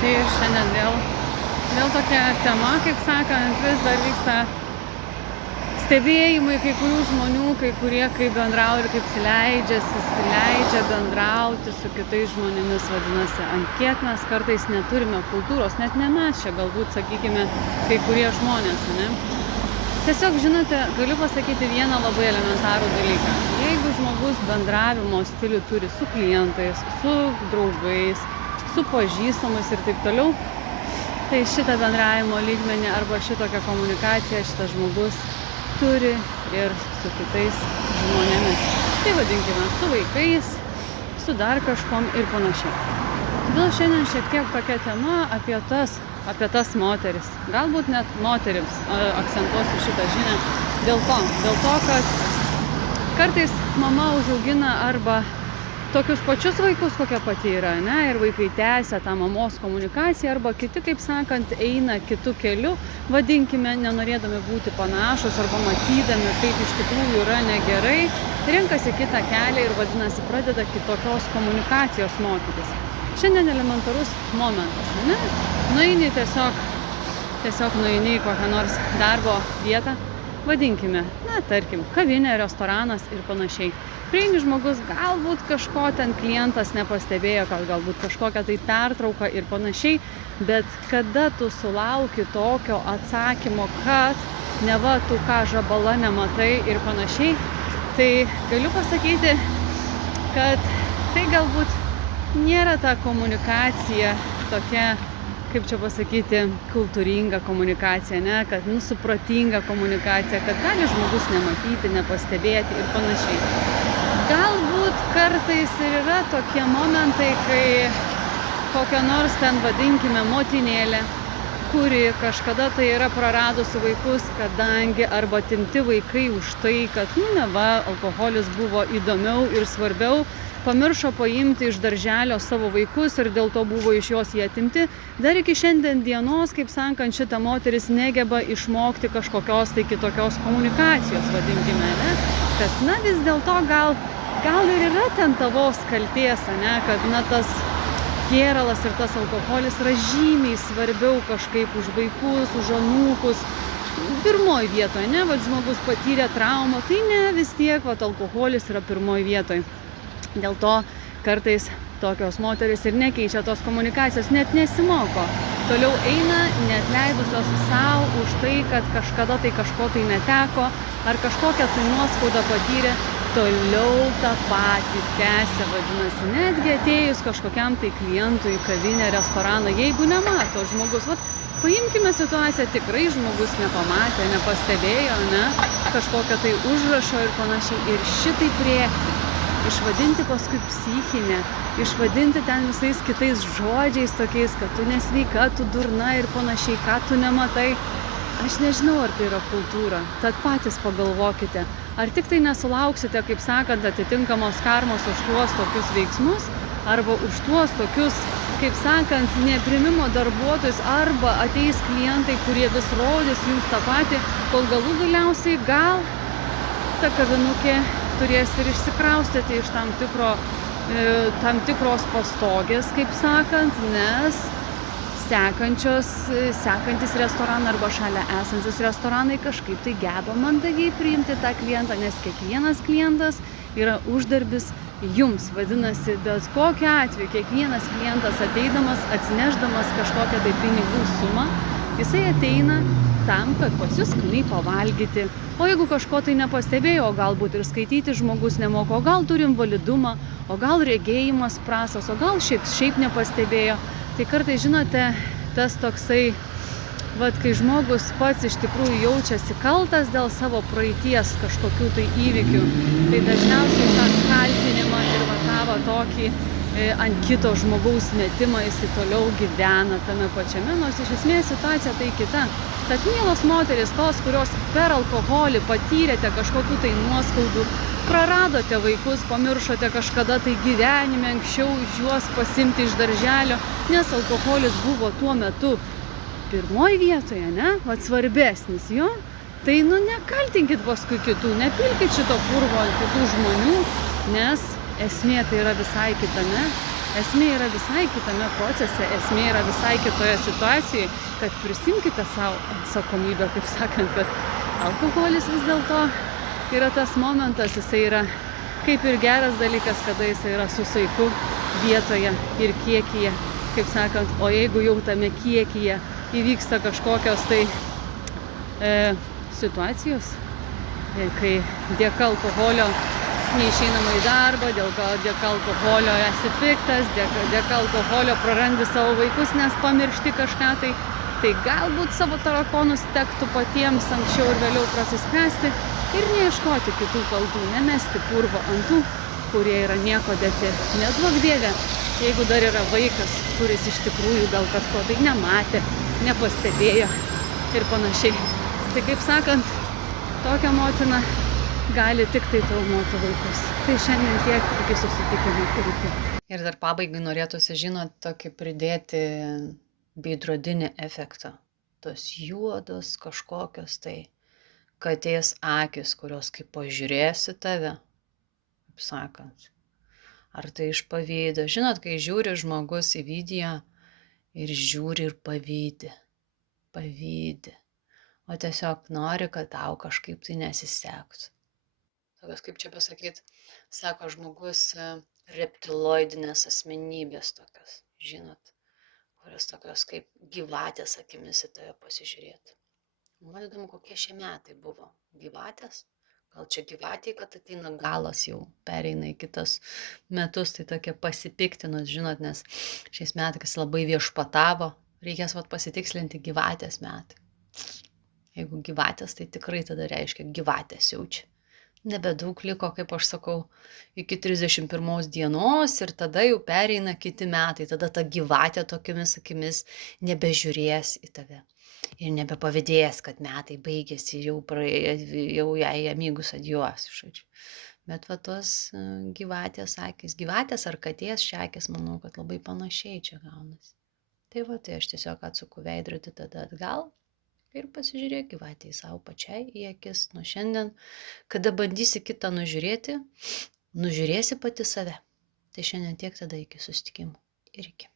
klausytojai, šiandien vėl tokia tema, kaip sakant, vis dar vyksta stebėjimai kai kurių žmonių, kai kurie kaip bendrauja ir kaip įsileidžia bendrauti su kitais žmonėmis, vadinasi, ant kiek mes kartais neturime kultūros, net ne mes čia, galbūt, sakykime, kai kurie žmonės, ne? Tiesiog, žinote, galiu pasakyti vieną labai elementarų dalyką. Jeigu žmogus bendravimo stilių turi su klientais, su draugais, su pažįstamais ir taip toliau, tai šitą bendravimo lygmenį arba šitokią komunikaciją šitas žmogus turi ir su kitais žmonėmis. Tai vadinkime, su vaikais, su dar kažkom ir panašiai. Todėl šiandien šiek tiek tokia tema apie tas moteris. Galbūt net moterims akcentuosiu šitą žinią dėl to, kad kartais mama užaugina arba tokius pačius vaikus, kokia pati yra, ne? Ir vaikai tęsia tą mamos komunikaciją, arba kiti, kaip sakant, eina kitu keliu, vadinkime, nenorėdami būti panašus arba matydami, kaip iš tikrųjų yra negerai, renkasi kitą kelią ir vadinasi pradeda kitokios komunikacijos mokytis. Šiandien elementarus momentas, ne? Nueini tiesiog nueini į kokią nors darbo vietą, vadinkime, na, tarkim, kavinė, restoranas ir panašiai. Prieini žmogus, galbūt kažko ten klientas nepastebėjo, galbūt kažkokią tai pertrauką ir panašiai, bet kada tu sulauki tokio atsakymo, kad neva tu ką žabala nematai ir panašiai, tai galiu pasakyti, kad tai galbūt nėra ta komunikacija tokia, kaip čia pasakyti, kultūringa komunikacija, ne? Kad supratinga komunikacija, kad gali žmogus nematyti, nepastebėti ir panašiai. Galbūt kartais ir yra tokie momentai, kai kokia nors ten vadinkime motinėlė, kuri kažkada tai yra praradusi vaikus, kadangi arba atimti vaikai už tai, kad neva alkoholis buvo įdomiau ir svarbiau, pamiršo paimti iš darželio savo vaikus ir dėl to buvo iš jos jie atimti. Dar iki šiandien dienos, kaip sakant, šita moteris negeba išmokti kažkokios tai kitokios komunikacijos, vadinkime, ne? Kad, na, vis dėlto gal ir yra ten tavos kaltės, ne? Kad, na, tas gėralas ir tas alkoholis yra žymiai svarbiau kažkaip už vaikus, už anūkus. Pirmoj vietoje, ne? Vat žmogus patyrė traumą, tai ne, vis tiek, vat alkoholis yra pirmoj vietoje. Dėl to kartais tokios moteris ir nekeičia tos komunikacijos, net nesimoko. Toliau eina, neatleidusios savo už tai, kad kažkada tai kažko tai neteko, ar kažkokią tai nuoskaudą patyrė, toliau tą patį tęsia, vadinasi, netgi atėjus kažkokiam tai klientui į kavinę, restoraną, jeigu nemato žmogus, vat, paimkime situaciją, tikrai žmogus nepamatė, nepastebėjo, ne, kažkokią tai užrašo ir panašiai, ir šitai priekti. Išvadinti paskui psichinę, išvadinti ten visais kitais žodžiais tokiais, kad tu nesveika, tu durna ir panašiai, ką tu nematai. Aš nežinau, ar tai yra kultūra, tad patys pagalvokite. Ar tik tai nesulauksite, kaip sakant, atitinkamos karmos už tuos tokius veiksmus, arba už tuos tokius, kaip sakant, neprimimo darbuotojus, arba ateis klientai, kurie vis rodys jums tą patį, kol galų galiausiai gal ta kavinukė turės ir išsikraustyti iš tam tikros pastogės, kaip sakant, nes sekantis restoranai arba šalia esantis restoranai kažkaip tai geba mandagiai priimti tą klientą, nes kiekvienas klientas yra uždarbis jums. Vadinasi, bet kokiu atveju kiekvienas klientas ateidamas, atsinešdamas kažkokią tai pinigų sumą, jisai ateina tam, kad pas jus skaniai pavalgyti. O jeigu kažko tai nepastebėjo, o galbūt ir skaityti žmogus nemoko, o gal turi invalidumą, o gal regėjimas prastas, o gal šiaip nepastebėjo, tai kartais, žinote, tas toksai, vat, kai žmogus pats iš tikrųjų jaučiasi kaltas dėl savo praeities kažkokių tai įvykių, tai dažniausiai tą kaltinimą ir va tokį ant kito žmogaus metimą jis toliau gyvena tame pačiame, nors iš esmės situacija tai kita. Tad mielos moteris, tos, kurios per alkoholį patyrėte kažkokių tai nuoskaudų, praradote vaikus, pamiršote kažkada tai gyvenime anksčiau juos pasimti iš darželio, nes alkoholis buvo tuo metu pirmoj vietoje, ne? Vat svarbesnis jo, tai nekaltinkit paskui kitų, nepilkit šito purvo ant kitų žmonių, nes esmė tai yra visai kita, ne? Esmė yra visai kitame procese, esmė yra visai kitoje situacijoje, kad prisimkite savo atsakomybę, kaip sakant, kad alkoholis vis dėlto yra tas momentas, jisai yra kaip ir geras dalykas, kada jisai yra su saiku vietoje ir kiekyje, kaip sakant, o jeigu jau tame kiekyje įvyksta kažkokios tai situacijos, kai dėka alkoholio neišeinama į darbą, dėka alkoholio esi piktas, dėka alkoholio prarandi savo vaikus, nes pamiršti kažką, tai galbūt savo tarakonus tektų patiems anksčiau ir vėliau prasispręsti ir neieškoti kitų kaltų, nemesti purvo ant tų, kurie yra nieko dėti. Neduok Dieve, jeigu dar yra vaikas, kuris iš tikrųjų gal kažko tai nematė, nepastebėjo ir panašiai. Tai kaip sakant, tokia motina gali tik tai traumuoti vaikus. Tai šiandien tiek, iki susitikimo ryte. Ir dar pabaigai norėtųsi, žinot, tokį pridėti veidrodinį efektą. Tos juodos kažkokios tai katės akis, kurios kaip pažiūrėsi tave, kaip sakant, ar tai iš pavydo. Žinot, kai žiūri žmogus į vidiją ir žiūri ir pavydi, o tiesiog nori, kad tau kažkaip tai nesisektų. Tokios, kaip čia pasakyti, sako žmogus, reptiloidinės asmenybės tokios, žinot, kurios tokios kaip gyvatės akimis į tave pasižiūrėti. Man įdomu, kokie šie metai buvo. Gyvatės? Gal čia gyvatė, kad ateina galas jau, pereina į kitus metus, tai tokia pasipiktinus, žinot, nes šiais metais labai viešpatavo, reikės pasitikslinti gyvatės metai. Jeigu gyvatės, tai tikrai tada reiškia gyvatės jaučia. Nebedaug liko, kaip aš sakau, iki 31 dienos ir tada jau pereina kiti metai. Tada ta gyvatė tokiamis akimis nebežiūrės į tave. Ir nebepavydės, kad metai baigėsi, jau jai amygus adjuos. Bet tos gyvatės akis, gyvatės ar katės šakės, manau, kad labai panašiai čia gaunasi. Tai aš tiesiog atsuku veidrodį tada atgal. Ir pasižiūrėk gyvatei savo pačiai į akis. Nuo šiandien, kada bandysi kitą nužiūrėsi pati save. Tai šiandien tiek, tada iki susitikimų. Ir iki.